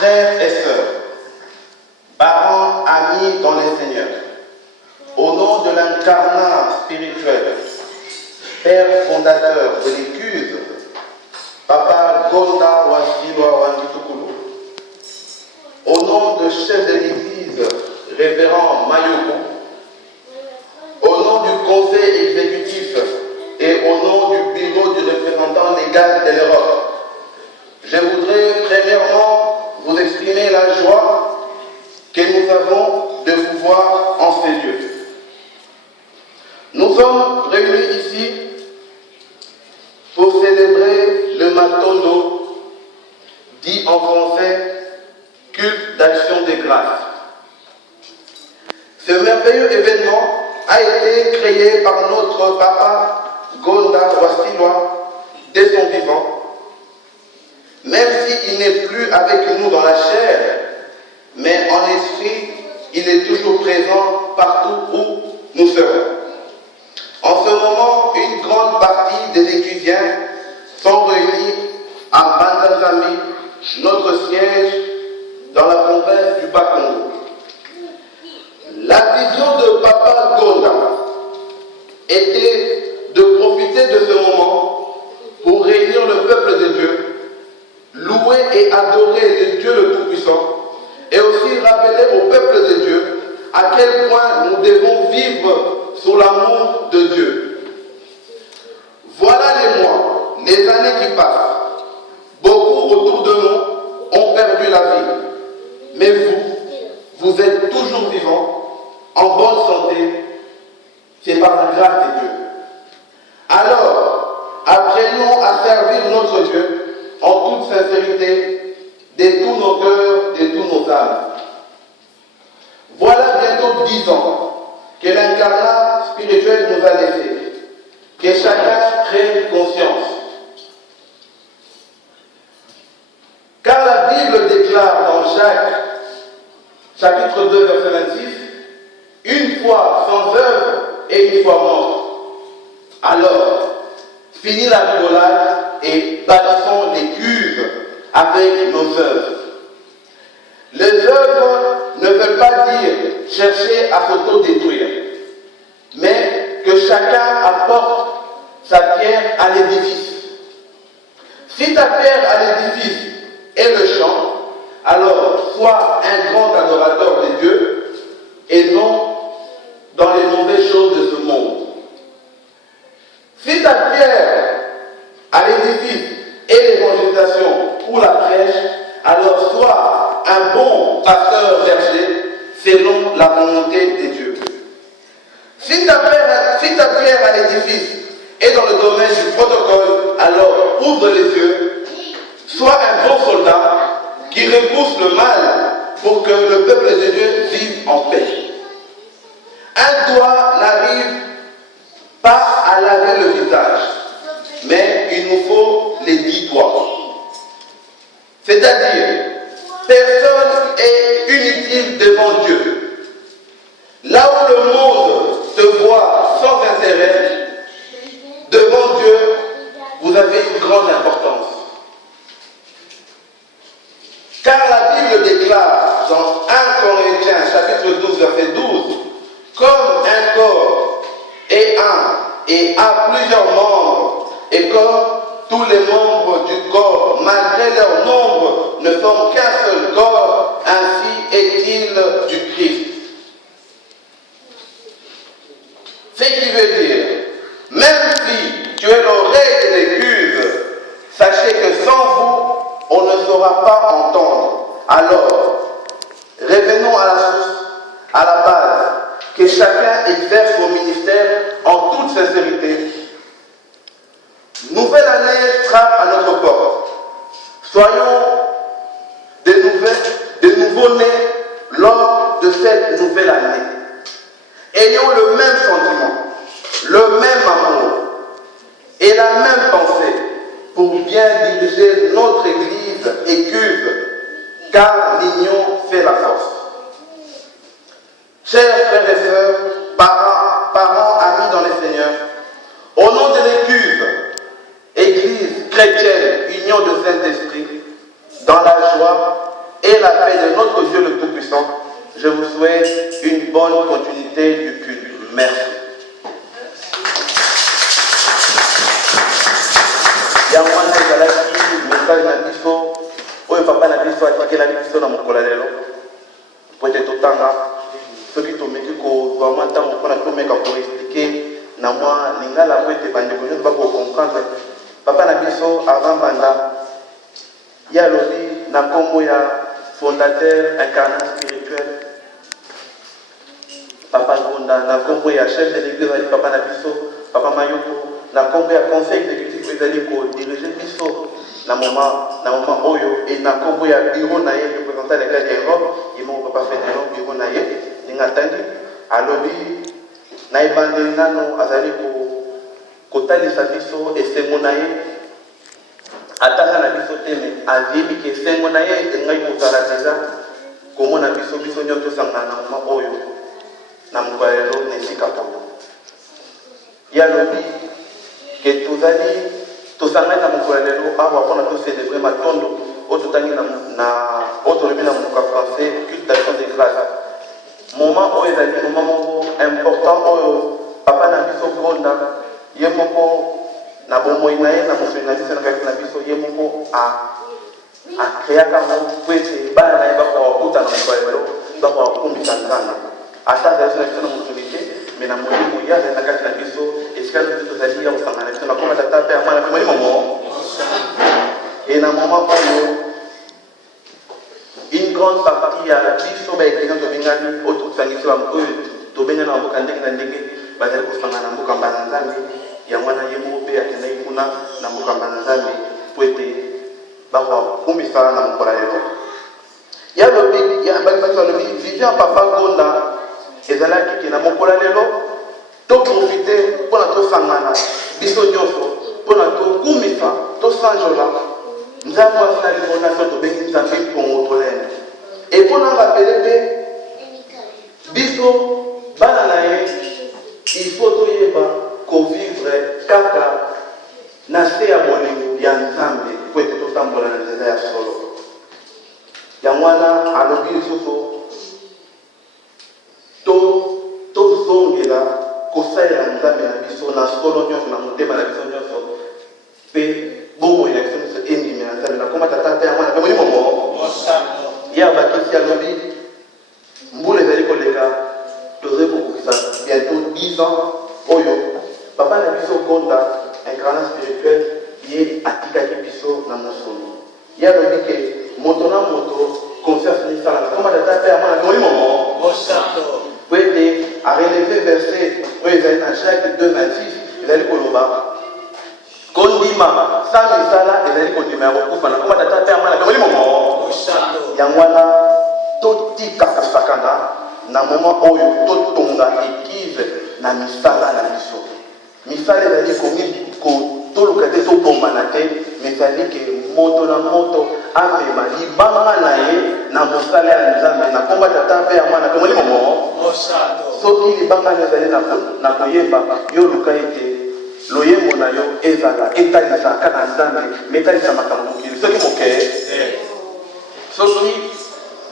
frères et sœurs, parents, amis dans les Seigneurs, au nom de l'incarnat spirituel, Père fondateur de l'Écuse, Papa Gonda Wasilwa Wangitukulu, au nom de chef de l'Église, Révérend Mayoko, au nom du Conseil exécutif et au nom du bureau du représentant légal de l'Europe, je voudrais premièrement vous exprimer la joie que nous avons de vous voir en ces lieux. Nous sommes réunis ici pour célébrer le Matondo, dit en français culte d'action des grâces. Ce merveilleux événement a été créé par notre papa Gonda Wasilwa dès son vivant. Même s'il n'est plus avec nous dans la chair, mais en esprit, il est toujours présent partout où nous serons. En ce moment, une grande partie des étudiants sont réunis à Bandazami, notre siège dans la province du Bas-Congo. La vision de Papa Gonda était de profiter de ce moment pour réunir le peuple de Dieu, louer et adorer le Dieu le Tout-Puissant, et aussi rappeler au peuple de Dieu à quel point nous devons vivre sous l'amour de Dieu. Voilà les mois, les années qui passent. Beaucoup autour de nous ont perdu la vie. Mais vous êtes toujours vivants, en bonne santé. C'est par la grâce de Dieu. Alors, apprenons à servir notre Dieu en toute sincérité, de tous nos cœurs, de tous nos âmes. Voilà bientôt 10 ans que l'incarnat spirituel nous a laissés. Que chacun prenne conscience. Car la Bible déclare dans Jacques, chapitre 2, verset 26, une fois sans veuve et une fois morte. Alors, fini la rigolade et bâtissons les cuves avec nos œuvres. Les œuvres ne veulent pas dire chercher à s'auto-détruire, mais que chacun apporte sa pierre à l'édifice. Si ta pierre à l'édifice est le chant, alors sois un grand adorateur de Dieu et non dans les mauvaises choses de ce monde. Si ta pierre à l'édifice est l'évangélisation ou la prêche, alors sois un bon pasteur berger selon la volonté de Dieu. Si ta pierre à l'édifice est dans le domaine du protocole, alors ouvre les yeux, sois un bon soldat qui repousse le mal pour que le peuple de Dieu vive en paix. Un doigt n'arrive pas à laver le visage, mais il nous faut les 10 doigts. C'est-à-dire, personne n'est inutile devant Dieu. Là où le monde te voit sans intérêt, devant Dieu, vous avez une grande importance. Car la Bible déclare dans 1 Corinthiens chapitre 12, verset 12, comme un corps est un et a plusieurs membres, et comme tous les membres du corps, malgré leur nombre, ne forment qu'un seul corps, ainsi est-il du Christ. Ce qui veut dire, même si tu es l'oreille de l'Église, sachez que sans vous, on ne saura pas entendre. Alors, revenons à la source, à la base, que chacun exerce son ministère en toute sincérité. Nouvelle année frappe à notre porte. Soyons des nouveaux-nés lors de cette nouvelle année. Ayons le même sentiment, le même amour et la même pensée pour bien diriger notre Église écuve, car l'union fait la force. Chers frères et sœurs, parents, amis dans les Seigneurs, au nom de l'Écuve, Église chrétienne, union de Saint-Esprit, dans la joie et et la paix de notre Dieu le Tout-Puissant, je vous souhaite une bonne continuité du culte. Merci. Il y a moins de message na biso, oyo papa na biso atikela biso na mokolo lelo. Po ete totanga soki tomeki kozwa mwa ntango mpona tomeka koexplike na mwa lingala po ete bandeko nyonso bakocomprendre papa na biso avant banda ye alobi na nkombo ya fondateur incarnat spirituel papa Gonda, na nkombo ya chef de l'église ali papa na biso papa Mayoko, na nkombo ya conseil exécutif ezali kodirige biso na moment oyo et na nkombo ya bureau na ye représentant legal ya Europe ye moko papa Fenelon bureau na ye ndenge atangi alobi na ebandeli nano azali kotalisa biso esengo na ye atanga na biso te me ayebi ke esengo na ye engai kozala deja komona biso nyonso tosangana na moment oyo na mokolo lelo na esika poto ye alobi ke tosangani na mokolo lelo awa mpona tocelebre matondo oyo totangi oyo tolobi na monoko ya français culte d'action de grâce moment oyo ezali moment moko important oyo papa na biso Gonda ye moko na bomoi na ye na mosoli na biso na kaki na biso ye moko akreaka ngo po ete bana na ye bakokuta na mokolo lelo bakokumbisa nzambe ata azali na biso na mosoli te me na molimo ye azali na kati na biso esika biso tozali ya kosangana na biso na koma tata mpe ya mwana mpe molimo mo e na moment oyo une grande partie ya biso baeklezia tobengani oyo tosangisi oyo tobengani na mboka ndenge na ndenge bazali kosangana na mboka mbala nzambe ya mwana ye moko mpe akendaki kuna na mboka mbala nzambe po ete bakokumbisa na mokolo lelo ya lobi ya bakiso alobi vision papa Gonda ezalaki ke na mokolo lelo toprofite mpona tosangana biso nyonso mpona tokumisa tosanjola nzambe asali mpona so tobengi nzambe mpongo tolene e mpona rapele mpe biso bana na ye il faut toyeba kovivre kaka na se ya bolingo ya nzambe po ete totambola na nzela ya solo yango wana alobi lisusu tozongela kosalela nzambe na biso na solo nyonso na motema na biso nyonso mpe bomoi na biso nyonso endimi na nzambe nakoma tata mpe ya mwana mpe molimo mo ye abakisi alobi mbula ezali koleka tozali kokokisa bientôt 10 ans oyo papa na biso Gonda incarnat spirituel ye atikaki biso na mosolo ye alobi ke moto na moto confiance nisalanga nakoma tata mpe ya mwana mpe molimo mo po ete arelevé verset oyo ezali na Jacques 2:26 ezali koloba kondima sa misala ezali kondima ya kokufa nakoma tata mpe ya mwana mpe molimo mo yango wana totika kosakana na moment oyo totonga eglize na misala na biso misala ezali toluka te tobombana te ezali ke moto na moto amema libanga na ye na mosala ya nzambe na komba tata mpe ya mwana mpe molimo mo soki libanga na ezali na koyemba yo luka ete loyembo na yo ezala etalisaka na nzambe metalisa makambo mokili soki moke soki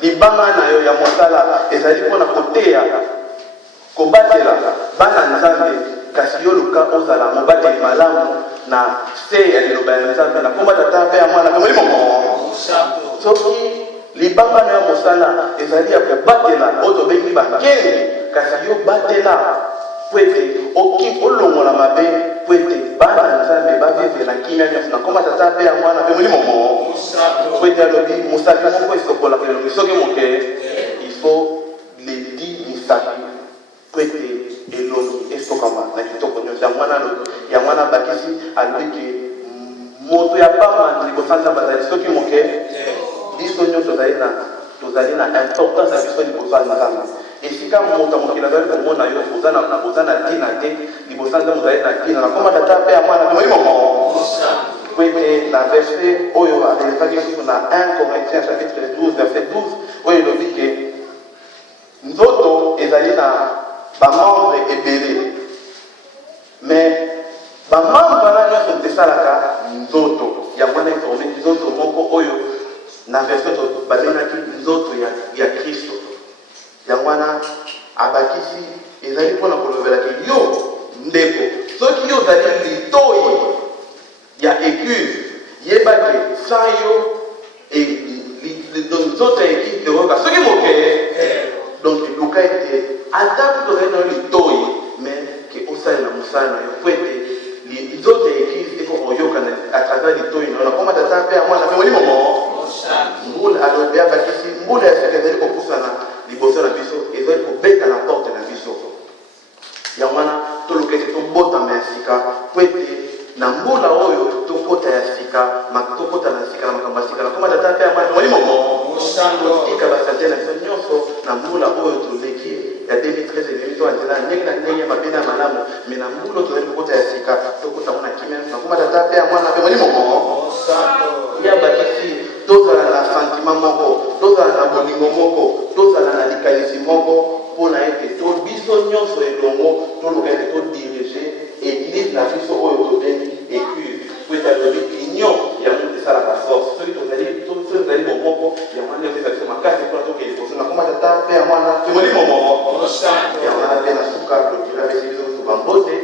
libanga na yo ya mosala ezali mpona koteya kobatela bana nzambe kasi yo luka ozala mobateli malamu na se ya liloba ya nzambe na komba tata mpe ya mwana mpe molimo mo soki libanga na ya mosala ezali ya kobatela oyo tobengi bakenge kasi yo batela po ete olongola mabe po ete bana nzambe bavivela kimia nyonso na komba tata mpe ya mwana mpe molimo mo po ete alobi mosaki moko esokolaka elongi soki moke il faut ledi misaki po ete elongi esokama na kitoko nyonso ya mwana bakisi alobi ke moto ya pamba libosa nzambe azali soki moke biso nyonso tozali na importance ya biso liboso ya nzambe esika moto ya mokili azali komona yo oza na ntina te libosa nzambe ozali na ntina nakoma tata mpe ya mwana mpe molimo mo po ete na verset oyo alelefaki lisusu na 1 Corinthiens chapitre 12 verset 12 oyo elobi ke nzoto ezali na bamembre ebele mais bamembre wana nyonso esalaka nzoto yango wana eforme nzoto moko oyo na version babengaki nzoto ya Kristo. Yango wana abakisi ezali mpona kolobelaki yo ndeko, soki yo ozali litoi ya écuve, yebaki sans yo nzoto ya équipe ekoyoka soki moke. Donc luka ete ata mpe tozali na yo litoi mais ke osalela mosala na yo po ete nzoto ya équipe ekokoyoka à travers litoi na yo na koma tata mpe ya mwana mpe molimo mbula alobi abakisi mbula ya sika ezali kopusana liboso na biso, ezali kobeta na porte na biso. Yango wana toluka ete tobotama ya sika po ete na mbula oyo tokota ya sika tokota na sika na makambo ya sika na koma tata mpe ya mwana molimo tika basante na biso nyonso na mbula oyo toleki ya 2013 ebiso anzela ndenge na ndenge mabe na malamu me na mbula tozali kokota ya sika tokota mona kimia na koma tata mpe ya mwana mpe molimo ya bakisi tozala na sentiment moko, tozala na bolingo moko, tozala na likanisi moko mpona ete biso nyonso elongo toluka ete todirige église na biso oyo tobengi écuve po ete alobi union ya moto esalaka force. Soki tozali bomoko ya mwana epesa biso makasi mpona tokende liboso na koma tata mpe ya mwana mpe molimo ya mwana mpe na suka lokila pesi biso biso bambote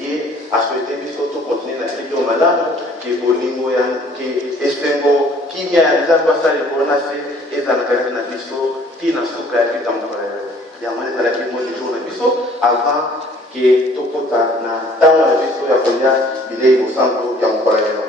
ye asouete biso tokontinue na eliki oyo malamu ke bolingo ke esengo kimia ya nzambe asala likolo na se ezalaka te na biso ntina suka ya litambola yango wana ezalaki moni jour na biso avant ke tokota na ntango na biso ya kolia bilei mosantu ya mokolo lelo.